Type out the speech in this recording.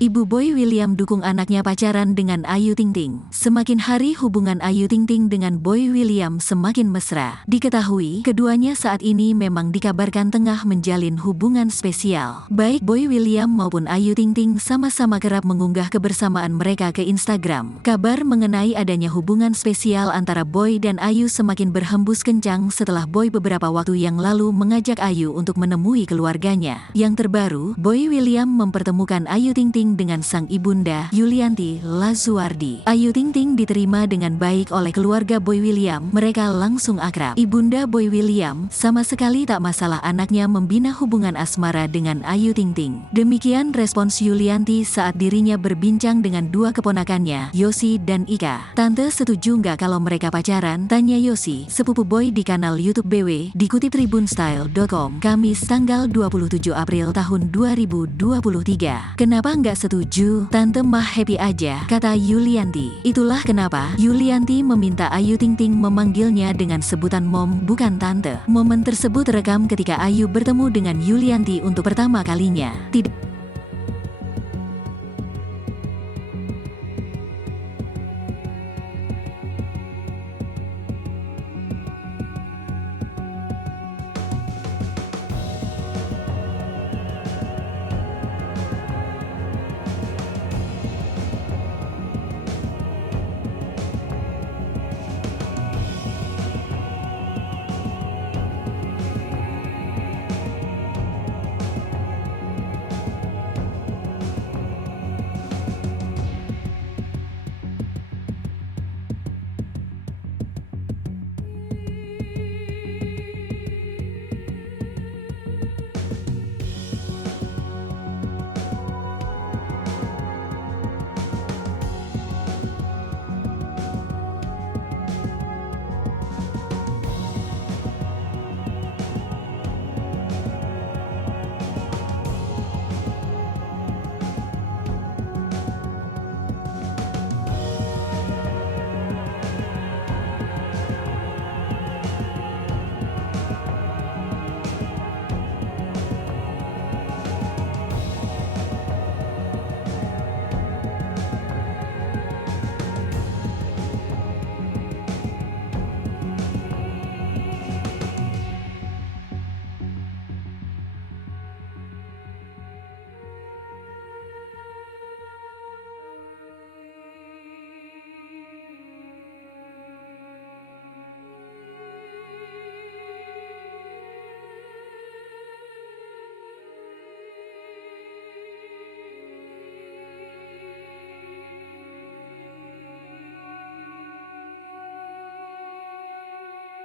Ibu Boy William dukung anaknya pacaran dengan Ayu Ting Ting. Semakin hari hubungan Ayu Ting Ting dengan Boy William semakin mesra. Diketahui, keduanya saat ini memang dikabarkan tengah menjalin hubungan spesial. Baik Boy William maupun Ayu Ting Ting sama-sama kerap mengunggah kebersamaan mereka ke Instagram. Kabar mengenai adanya hubungan spesial antara Boy dan Ayu semakin berhembus kencang setelah Boy beberapa waktu yang lalu mengajak Ayu untuk menemui keluarganya. Yang terbaru, Boy William mempertemukan Ayu Ting Ting dengan sang ibunda, Yulianti Lazuardi. Ayu Ting Ting diterima dengan baik oleh keluarga Boy William, mereka langsung akrab. Ibunda Boy William sama sekali tak masalah anaknya membina hubungan asmara dengan Ayu Ting Ting. Demikian respons Yulianti saat dirinya berbincang dengan dua keponakannya, Yosi dan Ika. "Tante setuju nggak kalau mereka pacaran?" tanya Yosi, sepupu Boy di kanal YouTube BW, dikutip tribunstyle.com, Kamis tanggal 27 April tahun 2023. "Kenapa nggak setuju? Tante mah happy aja," kata Yulianti. Itulah kenapa Yulianti meminta Ayu Ting Ting memanggilnya dengan sebutan Mom bukan Tante. Momen tersebut rekam ketika Ayu bertemu dengan Yulianti untuk pertama kalinya. Tidak